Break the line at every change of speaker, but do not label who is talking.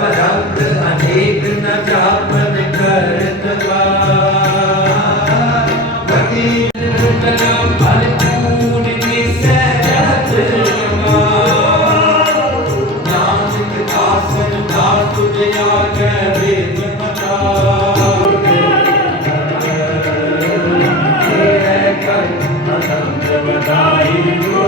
परंत अनेक न जापन करतवा Adonai